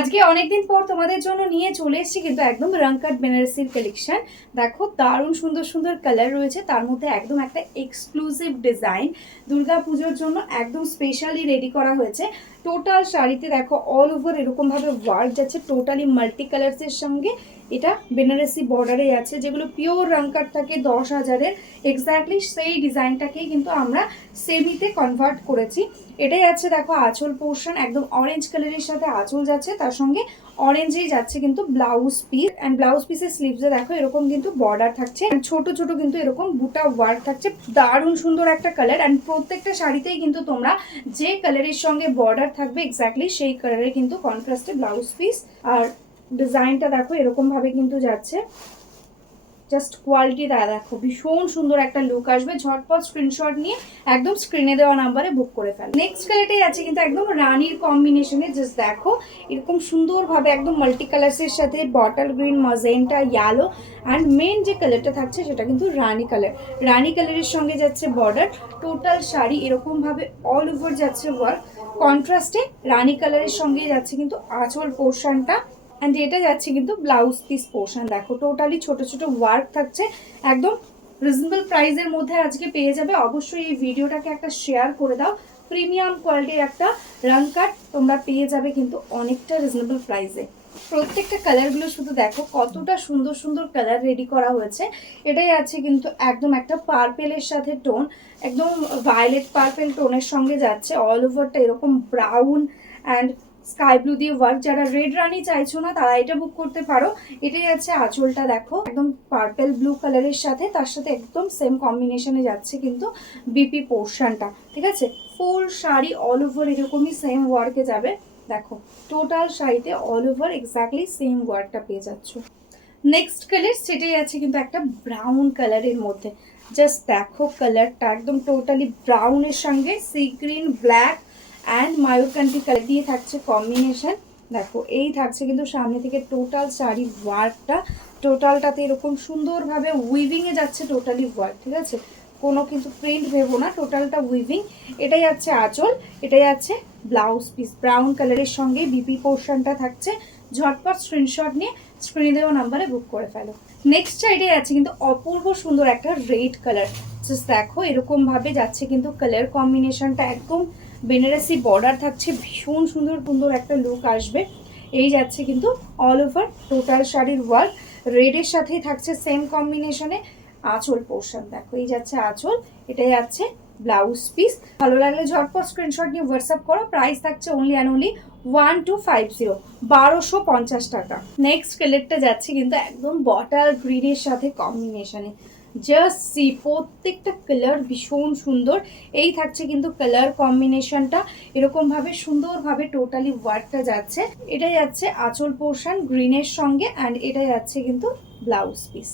আজকে অনেকদিন পর তোমাদের জন্য নিয়ে চলে এসেছি কিন্তু একদম রংকাট বেনারসির কালেকশন। দেখো দারুণ সুন্দর সুন্দর কালার রয়েছে, তার মধ্যে একদম একটা এক্সক্লুসিভ ডিজাইন দুর্গা পুজোর জন্য একদম স্পেশালি রেডি করা হয়েছে। টোটাল শাড়িতে দেখো অল ওভার এরকম ভাবে ওয়ার্ক যাচ্ছে, টোটালি মাল্টি কালার্সের সঙ্গে এটা বেনারসি বর্ডারে আছে, যেগুলো পিওর রংকাট থাকে 10,000-এর। এক্স্যাক্টলি সেই ডিজাইনটাকেই কিন্তু আমরা সেমিতে কনভার্ট করেছি। এটাই আছে দেখো আঁচল পোর্শন, একদম অরেঞ্জ কালারের সাথে আঁচল যাচ্ছে, তার সঙ্গে অরেঞ্জেই যাচ্ছে কিন্তু ব্লাউজ পিস। অ্যান্ড ব্লাউজ পিসের স্লিভসে দেখো এরকম কিন্তু বর্ডার থাকছে, ছোট ছোট কিন্তু এরকম বুটা ওয়ার্ক থাকছে। দারুণ সুন্দর একটা কালার। অ্যান্ড প্রত্যেকটা শাড়িতেই কিন্তু তোমরা যে কালারের সঙ্গে বর্ডার থাকবে এক্স্যাক্টলি সেই কালারের কিন্তু কন্ট্রাস্টে ব্লাউজ পিস। আর ডিজাইনটা দেখো এরকম ভাবে কিন্তু যাচ্ছে, জাস্ট কোয়ালিটিটা দেখো, ভীষণ সুন্দর একটা লুক আসবে। ঝটপট স্ক্রিনশট নিয়ে একদম স্ক্রিনে দেওয়া নাম্বারে বুক করে ফেল। নেক্সট কালারটাই আছে কিন্তু একদম রানীর কম্বিনেশনে, জাস্ট দেখো এরকম সুন্দরভাবে একদম মাল্টি কালার্সের সাথে bottle green, magenta, yellow and main যে কালারটা থাকছে সেটা কিন্তু রানী কালার। রানী কালারের সঙ্গে যাচ্ছে বর্ডার, টোটাল শাড়ি এরকমভাবে অল ওভার যাচ্ছে ওয়ার্ক। কন্ট্রাস্টে রানী কালারের সঙ্গে যাচ্ছে কিন্তু আঁচল পোর্শনটা, অ্যান্ড এটা যাচ্ছে কিন্তু ব্লাউজ পিস পোর্শন। দেখো টোটালি ছোট ছোট ওয়ার্ক থাকছে, একদম রিজনেবল প্রাইসের মধ্যে আজকে পেয়ে যাবে। অবশ্যই এই ভিডিওটাকে একটা শেয়ার করে দাও। প্রিমিয়াম কোয়ালিটির একটা রংকাট তোমরা পেয়ে যাবে কিন্তু অনেকটা রিজনেবল প্রাইসে। প্রত্যেকটা কালারগুলো শুধু দেখো কতটা সুন্দর সুন্দর কালার রেডি করা হয়েছে। এটাই আছে কিন্তু একদম একটা পার্পেলের সাথে টোন, একদম ভায়োলেট পার্পেল টোনের সঙ্গে যাচ্ছে। অল ওভারটা এরকম ব্রাউন অ্যান্ড স্কাই ব্লু দিয়ে ওয়ার্ক। যারা রেড রানি চাইছো না তারা এটা বুক করতে পারো। এটাই আছে আঁচলটা, দেখো একদম পার্পেল ব্লু কালারের সাথে, তার সাথে একদম সেম কম্বিনেশনে যাচ্ছে কিন্তু বিপি পোর্শনটা। ঠিক আছে, ফুল শাড়ি অল ওভার এরকমই সেম ওয়ার্কে যাবে। দেখো টোটাল শাড়িতে অল ওভার এক্স্যাক্টলি সেম ওয়ার্কটা পেয়ে যাচ্ছ। নেক্সট কালার সেটাই আছে কিন্তু একটা ব্রাউন কালারের মধ্যে। জাস্ট দেখো কালারটা একদম টোটালি ব্রাউনের সঙ্গে সি গ্রিন, ব্ল্যাক অ্যান্ড মায়ূরকান্তি কালার দিয়ে থাকছে কম্বিনেশন। দেখো এই থাকছে কিন্তু সামনে থেকে টোটাল শাড়ি ওয়ার্কটা। টোটালটাতে এরকম সুন্দরভাবে উইভিংয়ে যাচ্ছে টোটালি ওয়ার্ক। ঠিক আছে, কোনো কিন্তু প্রিন্ট ভেবো না, টোটালটা উইভিং। এটাই আছে আঁচল, এটাই আছে ব্লাউজ পিস। ব্রাউন কালারের সঙ্গে বিপি পোর্শনটা থাকছে। ঝটপট স্ক্রিনশট নিয়ে স্ক্রিনে দেওয়া নাম্বারে বুক করে ফেলো। নেক্সট সাইডে আছে কিন্তু অপূর্ব সুন্দর একটা রেড কালার। জাস্ট দেখো এরকম ভাবে যাচ্ছে কিন্তু কালার কম্বিনেশনটা, একদম বেনারসি বর্ডার থাকছে, ভীষণ সুন্দর সুন্দর একটা লুক আসবে। এই যাচ্ছে কিন্তু অল ওভার টোটাল শাড়ির ওয়ার্ক, রেডের সাথেই থাকছে সেম কম্বিনেশনে আঁচল পোর্শন। দেখো এই যাচ্ছে আঁচল, এটাই যাচ্ছে ব্লাউজ পিস। ভালো লাগলে ঝটপট স্ক্রিনশট নিয়ে হোয়াটসঅ্যাপ করো। প্রাইস থাকছে অনলি অ্যান্ড অনলি 1250, 1250 টাকা। নেক্সট কালারটা যাচ্ছে কিন্তু একদম বটল গ্রিনের সাথে কম্বিনেশনে। জাস্ট সি, প্রত্যেকটা কালার ভীষণ সুন্দর। এই থাকছে কিন্তু কালার কম্বিনেশনটা, এরকমভাবে সুন্দরভাবে টোটালি ওয়ার্কটা যাচ্ছে। এটাই যাচ্ছে আঁচল পোর্শন গ্রিনের সঙ্গে, অ্যান্ড এটা যাচ্ছে কিন্তু ব্লাউজ পিস।